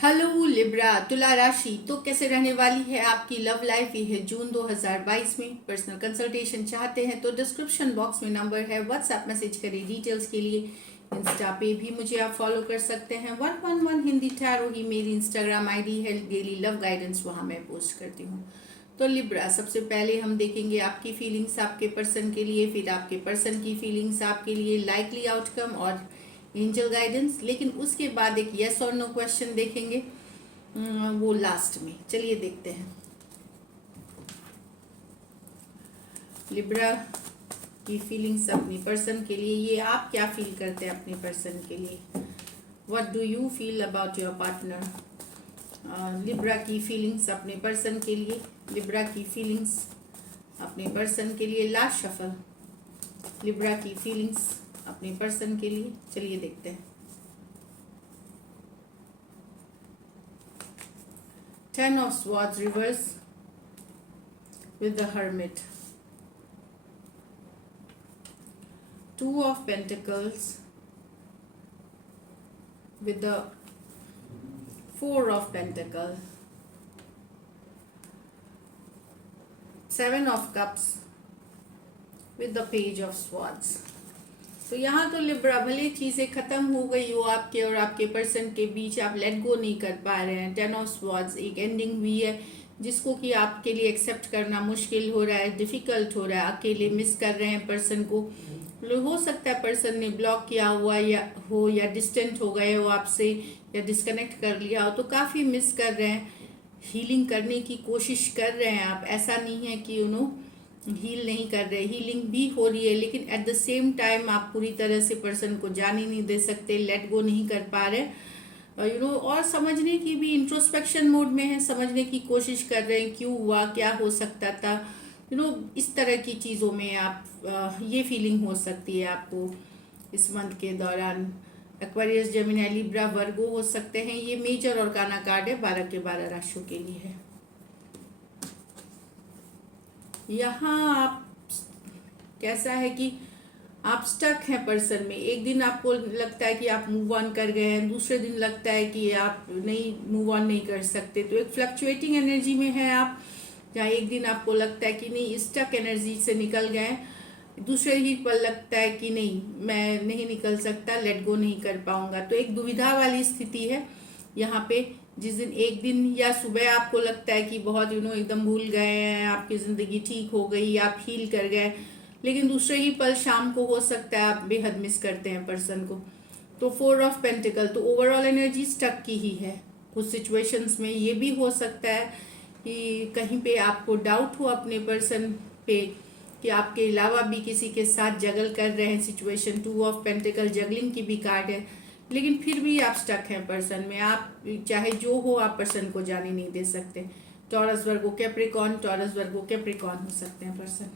Hello Libra तुला राशि तो कैसे रहने वाली है आपकी लव लाइफ। ये है जून 2022 में। पर्सनल कंसल्टेशन चाहते हैं तो डिस्क्रिप्शन बॉक्स में नंबर है, व्हाट्सएप मैसेज करें डिटेल्स के लिए। इंस्टा पे भी मुझे आप फॉलो कर सकते हैं। 111 हिंदी टैरो ही मेरी इंस्टाग्राम आईडी है। डेली लव गाइडेंस वहाँ मैं पोस्ट करती हूँ। तो लिब्रा, सबसे पहले हम देखेंगे आपकी फीलिंग्स आपके पर्सन के लिए, फिर आपके पर्सन की फीलिंग्स आपके लिए, लाइकली आउटकम और एंजल गाइडेंस। लेकिन उसके बाद एक यस और नो क्वेश्चन देखेंगे, वो लास्ट में। चलिए देखते हैं लिब्रा की फीलिंग्स अपनी पर्सन के लिए। ये आप क्या फील करते हैं अपने पर्सन के लिए। What do you feel about your partner. Libra की फीलिंग्स अपने पर्सन के लिए। लिब्रा की फीलिंग्स अपने पर्सन के लिए। लास्ट शफल लिब्रा की फीलिंग्स अपने पर्सन के लिए। चलिए देखते हैं। 10 of Swords reverse with the Hermit. 2 of Pentacles with the 4 of Pentacles. 7 of Cups with the Page of Swords. तो यहाँ तो लिब्रा, भले चीज़ें ख़त्म हो गई हो आपके और आपके पर्सन के बीच, आप लेट गो नहीं कर पा रहे हैं। 10 ऑफ स्वॉर्ड्स एक एंडिंग हुई है जिसको कि आपके लिए एक्सेप्ट करना मुश्किल हो रहा है, डिफ़िकल्ट हो रहा है, अकेले मिस कर रहे हैं पर्सन को। हो सकता है पर्सन ने ब्लॉक किया हुआ या डिस्टेंट हो गए हो आपसे, या डिस्कनेक्ट कर लिया हो, तो काफ़ी मिस कर रहे हैं। हीलिंग करने की कोशिश कर रहे हैं आप, ऐसा नहीं है कि हील नहीं कर रहे, हीलिंग भी हो रही है, लेकिन एट द सेम टाइम आप पूरी तरह से पर्सन को जाने नहीं दे सकते, लेट गो नहीं कर पा रहे और समझने की भी इंट्रोस्पेक्शन मोड में है, समझने की कोशिश कर रहे हैं क्यों हुआ, क्या हो सकता था। इस तरह की चीज़ों में आप ये फीलिंग हो सकती है आपको इस मंथ के दौरान। एक्वेरियस, जेमिनी, लिब्रा, वर्गो हो सकते हैं। ये मेजर और काना कार्ड है, 12 के 12 राशियों के लिए है। यहाँ आप कैसा है कि आप स्टक हैं पर्सन में। एक दिन आपको लगता है कि आप मूव ऑन कर गए हैं, दूसरे दिन लगता है कि आप नहीं मूव ऑन नहीं कर सकते। तो एक फ्लक्चुएटिंग एनर्जी में है आप, जहाँ एक दिन आपको लगता है कि नहीं स्टक एनर्जी से निकल गए, दूसरे ही पल लगता है कि नहीं मैं नहीं निकल सकता, लेट गो नहीं कर पाऊंगा। तो एक दुविधा वाली स्थिति है यहाँ पे। जिस दिन एक दिन या सुबह आपको लगता है कि बहुत एकदम भूल गए हैं, आपकी ज़िंदगी ठीक हो गई, आप हील कर गए, लेकिन दूसरे ही पल शाम को हो सकता है आप बेहद मिस करते हैं पर्सन को। तो 4 ऑफ पेंटिकल, तो ओवरऑल एनर्जी स्टक की ही है। कुछ सिचुएशंस में ये भी हो सकता है कि कहीं पे आपको डाउट हो अपने पर्सन पे कि आपके अलावा भी किसी के साथ जगल कर रहे हैं सिचुएशन। 2 ऑफ पेंटिकल जगलिंग की भी कार्ड है, लेकिन फिर भी आप स्टक हैं पर्सन में। आप चाहे जो हो, आप पर्सन को जाने नहीं दे सकते। टॉरस, वर्गो, कैप्रिकॉर्न, टॉरस, वर्गो, कैप्रिकॉर्न हो सकते हैं पर्सन।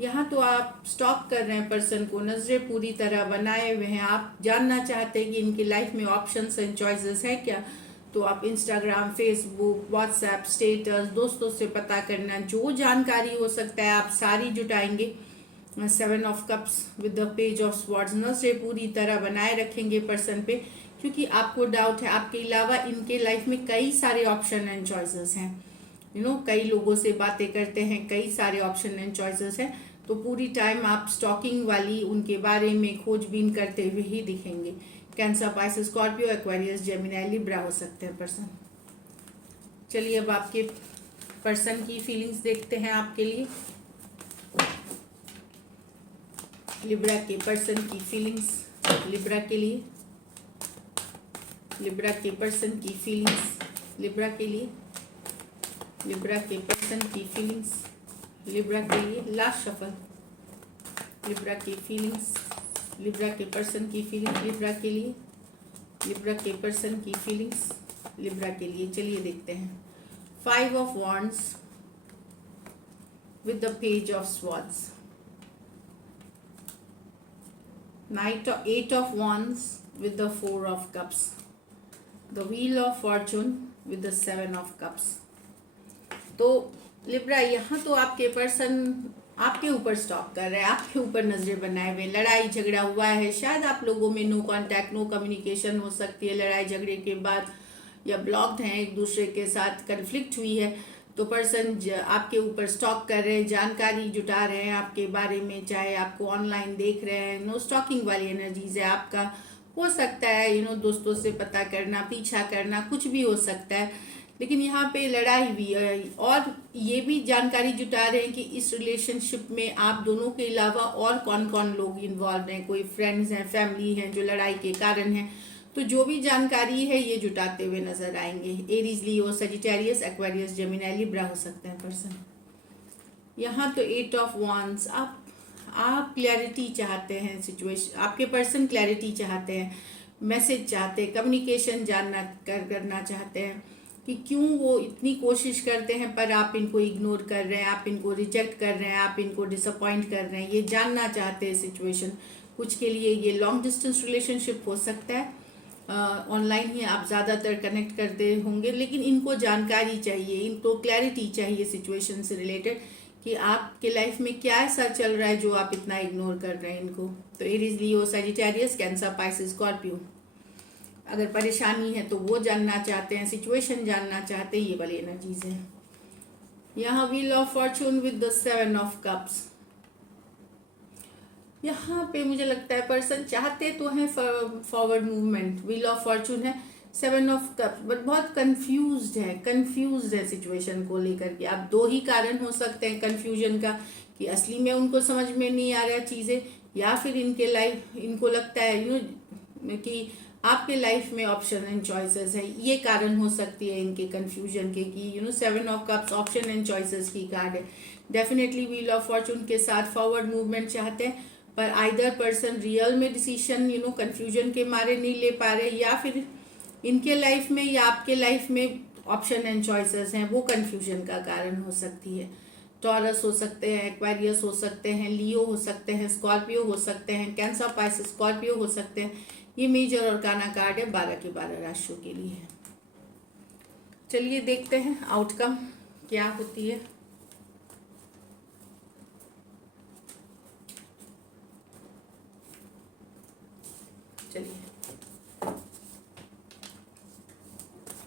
यहाँ तो आप स्टॉक कर रहे हैं पर्सन को, नजरें पूरी तरह बनाए हुए हैं। आप जानना चाहते हैं कि इनकी लाइफ में ऑप्शंस एंड चॉइसेस है क्या। तो आप इंस्टाग्राम, फेसबुक, व्हाट्सएप स्टेटस, दोस्तों से पता करना, जो जानकारी हो सकता है आप सारी जुटाएंगे। 7 of cups with the page of swords, नजरें पूरी तरह बनाए रखेंगे पर्सन पे, क्योंकि आपको डाउट है आपके अलावा इनके लाइफ में कई सारे ऑप्शन एंड चॉइसेस हैं। कई लोगों से बातें करते हैं, कई सारे ऑप्शन एंड चॉइसेस हैं। तो पूरी टाइम आप स्टॉकिंग वाली उनके बारे में खोजबीन करते हुए ही दिखेंगे। Cancer, Pisces, Scorpio, Aquarius, Gemini, Libra हो सकते हैं पर्सन। चलिए अब आपके पर्सन की फीलिंग्स देखते हैं आपके लिए। लिब्रा के पर्सन की फीलिंग्स लिब्रा के लिए। लिब्रा के पर्सन की फीलिंग्स लिब्रा के लिए। लिब्रा के पर्सन की फीलिंग्स लिब्रा के लिए। लास्ट शफल लिब्रा की फीलिंग्स, लिब्रा के पर्सन की फीलिंग्स लिब्रा के लिए। लिब्रा के पर्सन की फीलिंग्स लिब्रा के लिए। चलिए देखते हैं। 5 of wands with the page of swords. 8 of wands with the 4 of cups. The wheel of fortune with the 7 of cups. तो लिब्रा, यहाँ तो आपके पर्सन आपके ऊपर स्टॉप कर रहे हैं, आपके ऊपर नजरें बनाए हुए, लड़ाई झगड़ा हुआ है, शायद आप लोगों में नो कांटेक्ट नो कम्युनिकेशन हो सकती है लड़ाई झगड़े के बाद, या ब्लॉक्ड हैं एक दूसरे के साथ, कन्फ्लिक्ट हुई है, तो पर्सन आपके ऊपर स्टॉक कर रहे हैं, जानकारी जुटा रहे हैं आपके बारे में, चाहे आपको ऑनलाइन देख रहे हैं, नो स्टॉकिंग वाली एनर्जीज है आपका। हो सकता है दोस्तों से पता करना, पीछा करना, कुछ भी हो सकता है, लेकिन यहाँ पे लड़ाई भी है, और ये भी जानकारी जुटा रहे हैं कि इस रिलेशनशिप में आप दोनों के अलावा और कौन कौन लोग इन्वॉल्व हैं, कोई फ्रेंड्स हैं, फैमिली हैं जो लड़ाई के कारण हैं। तो जो भी जानकारी है ये जुटाते हुए नजर आएंगे। एरीज, लियो, सजिटेरियस, एक्वेरियस, जेमिनी, लिब्रा हो सकते हैं पर्सन। यहाँ तो 8 ऑफ वांड्स, आप क्लैरिटी चाहते हैं, सिचुएशन, आपके पर्सन क्लैरिटी चाहते हैं, मैसेज चाहते हैं, कम्युनिकेशन जानना करना चाहते हैं कि क्यों वो इतनी कोशिश करते हैं पर आप इनको इग्नोर कर रहे हैं, आप इनको रिजेक्ट कर रहे हैं, आप इनको डिसअपॉइंट कर रहे हैं, ये जानना चाहते हैं सिचुएशन। कुछ के लिए ये लॉन्ग डिस्टेंस रिलेशनशिप हो सकता है, ऑनलाइन ही आप ज़्यादातर कनेक्ट करते होंगे, लेकिन इनको जानकारी चाहिए, इनको क्लैरिटी चाहिए सिचुएशन से रिलेटेड कि आपके लाइफ में क्या ऐसा चल रहा है जो आप इतना इग्नोर कर रहे हैं इनको। तो एरीज, लियो, सजिटेरियस, कैंसर, पाइसेस, स्कॉर्पियो, अगर परेशानी है तो वो जानना चाहते हैं, सिचुएशन जानना चाहते हैं, ये वाली एनर्जीज है। यहाँ wheel of Fortune with the 7 of cups, यहाँ पे मुझे लगता है पर्सन चाहते तो हैं forward movement, wheel of Fortune है, 7 ऑफ कप्स, बट बहुत कंफ्यूज्ड है सिचुएशन को लेकर के। आप दो ही कारण हो सकते हैं कंफ्यूजन का, कि असली में उनको समझ में नहीं आ रहा चीज़ें, या फिर इनको लगता है कि आपके लाइफ में ऑप्शन एंड चॉइसेस है, ये कारण हो सकती है इनके कंफ्यूजन के कि 7 of cups option and choices की कार्ड है। डेफिनेटली व्हील ऑफ फॉर्चून के साथ फॉरवर्ड मूवमेंट चाहते हैं, पर आइदर पर्सन रियल में डिसीजन कंफ्यूजन के मारे नहीं ले पा रहे, या फिर इनके लाइफ में या आपके लाइफ में ऑप्शन एंड चॉइसेस हैं, वो कंफ्यूजन का कारण हो सकती है। टॉरस हो सकते हैं, एक्वेरियस हो सकते हैं, लियो हो सकते हैं, स्कॉर्पियो हो सकते हैं, कैंसर, पाइसेस, स्कॉर्पियो हो सकते हैं। ये मेजर और काना कार्ड है 12 के 12 राशियों के लिए है। चलिए देखते हैं आउटकम क्या होती है। चलिए,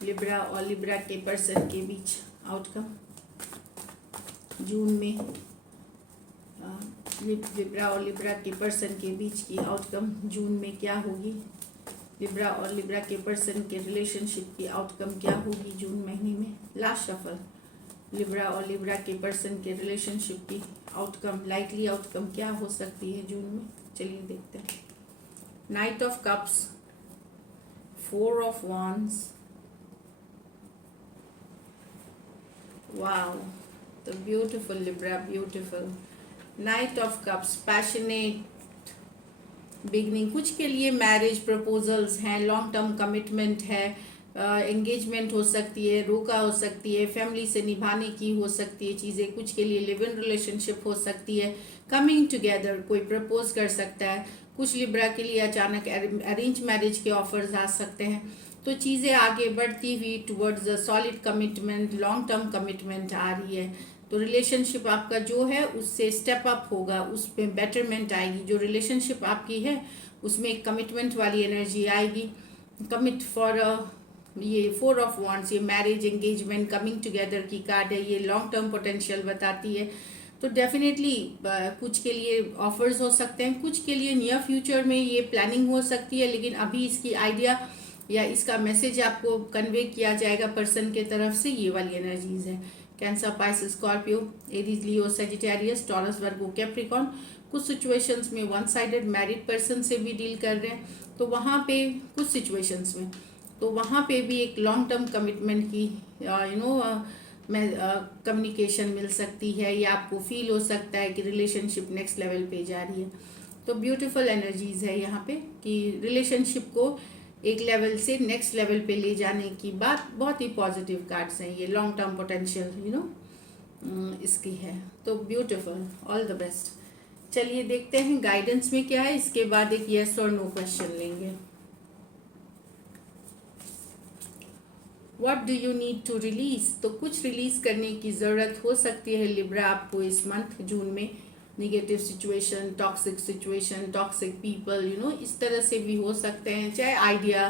लिब्रा और लिब्रा के पर्सन के बीच आउटकम जून में, लिब्रा और लिब्रा के पर्सन के बीच की आउटकम जून में क्या होगी, लिब्रा और लिब्रा के पर्सन के रिलेशनशिप की आउटकम क्या होगी जून महीने में। लास्ट शफल, लिब्रा और लिब्रा के पर्सन के रिलेशनशिप की आउटकम, लाइकली आउटकम क्या हो सकती है जून में। चलिए देखते हैं। Night of cups, 4 of wands, wow, the beautiful Libra, beautiful. Knight of cups, passionate beginning, कुछ के लिए मैरिज प्रपोजल्स हैं, लॉन्ग टर्म कमिटमेंट है, एंगेजमेंट हो सकती है, रोका हो सकती है, फैमिली से निभाने की हो सकती है चीज़ें, कुछ के लिए लिव इन रिलेशनशिप हो सकती है, कमिंग टुगेदर, कोई प्रपोज कर सकता है, कुछ लिब्रा के लिए अचानक अरेंज मैरिज के ऑफर्स आ सकते हैं। तो चीज़ें आगे बढ़ती हुई towards a solid commitment, long term commitment आ रही है। तो रिलेशनशिप आपका जो है उससे स्टेप अप होगा, उसमें बेटरमेंट आएगी। जो रिलेशनशिप आपकी है उसमें एक कमिटमेंट वाली एनर्जी आएगी। कमिट फॉर ये 4 ऑफ wands, ये मैरिज, एंगेजमेंट, कमिंग टुगेदर की कार्ड है, ये लॉन्ग टर्म पोटेंशियल बताती है। तो डेफिनेटली कुछ के लिए ऑफर्स हो सकते हैं, कुछ के लिए नियर फ्यूचर में ये प्लानिंग हो सकती है, लेकिन अभी इसकी आइडिया या इसका मैसेज आपको कन्वे किया जाएगा पर्सन के तरफ से। ये वाली एनर्जीज है। कैंसर, पाइसेस, स्कॉर्पियो, एरीज, लियो, सेजिटेरियस, टॉरस, वर्गो, कैप्रिकॉर्न। कुछ सिचुएशंस में वन साइडेड मैरिड पर्सन से भी डील कर रहे हैं, तो वहाँ पे कुछ सिचुएशंस में तो वहाँ पे भी एक लॉन्ग टर्म कमिटमेंट की कम्युनिकेशन मिल सकती है, या आपको फील हो सकता है कि रिलेशनशिप नेक्स्ट लेवल पे जा रही है। तो ब्यूटीफुल एनर्जीज है यहाँ पे कि रिलेशनशिप को एक लेवल से नेक्स्ट लेवल पे ले जाने की बात, बहुत ही पॉजिटिव कार्ड्स हैं ये, लॉन्ग टर्म पोटेंशियल इसकी है। तो ब्यूटीफुल, ऑल द बेस्ट। चलिए देखते हैं गाइडेंस में क्या है, इसके बाद एक येस और नो क्वेश्चन लेंगे। What do you need to release, तो कुछ रिलीज करने की ज़रूरत हो सकती है लिब्रा आपको इस मंथ जून में। निगेटिव सिचुएशन, टॉक्सिक पीपल, इस तरह से भी हो सकते हैं, चाहे आइडिया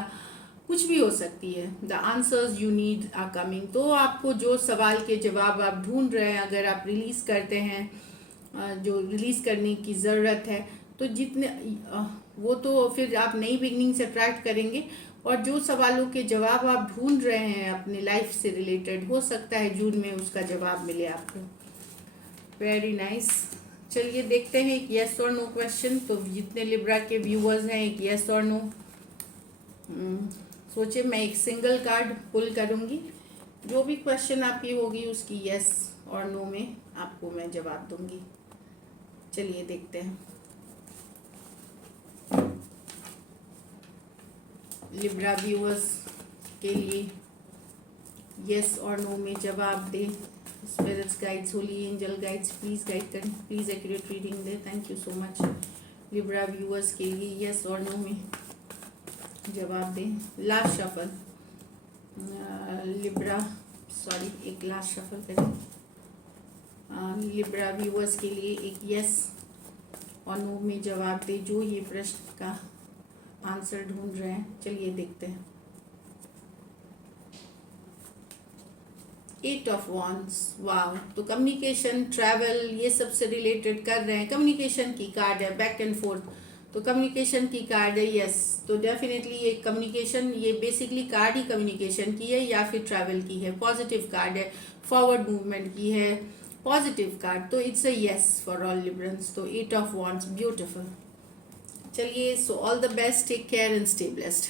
कुछ भी हो सकती है। The answers you need are coming, तो आपको जो सवाल के जवाब आप ढूंढ रहे हैं, अगर आप रिलीज करते हैं, जो रिलीज करने की ज़रूरत है, तो जितने वो तो फिर आप नई बिगनिंग से अट्रैक्ट करेंगे। और जो सवालों के जवाब आप ढूंढ रहे हैं अपनी लाइफ से रिलेटेड, हो सकता है जून में उसका जवाब मिले आपको। Very nice. चलिए देखते हैं एक यस और नो क्वेश्चन। तो जितने लिब्रा के व्यूअर्स हैं, एक यस और नो सोचिए। मैं एक सिंगल कार्ड पुल करूंगी, जो भी क्वेश्चन आपकी होगी उसकी यस और नो में आपको मैं जवाब दूंगी। चलिए देखते हैं। लिब्रा व्यूअर्स के लिए यस और नो में जवाब दें। Spirits guides, holy angel guides, please guide करें, प्लीज एक्यूरेट रीडिंग दें। Thank you so much. Libra viewers के लिए यस और नो में जवाब दें। लास्ट शफल लिब्रा, सॉरी, एक लास्ट शफल करें। लिब्रा व्यूअर्स के लिए एक यस और नो में जवाब दें, जो ये प्रश्न का आंसर ढूंढ रहे हैं। चलिए देखते हैं। 8 ऑफ वॉन्ड्स, वाव। तो कम्युनिकेशन, ट्रैवल, ये सब से रिलेटेड कर रहे हैं। कम्युनिकेशन की कार्ड है, बैक एंड फोर्थ, तो कम्युनिकेशन की कार्ड है, यस। तो डेफिनेटली ये कम्युनिकेशन, ये बेसिकली कार्ड ही कम्युनिकेशन की है या फिर ट्रैवल की है। पॉजिटिव कार्ड है, फॉरवर्ड मूवमेंट की है, पॉजिटिव कार्ड, तो it's a yes for all Librans. तो 8 ऑफ वॉन्ड्स, ब्यूटिफुल। चलिए, so all the best, take care and stay blessed.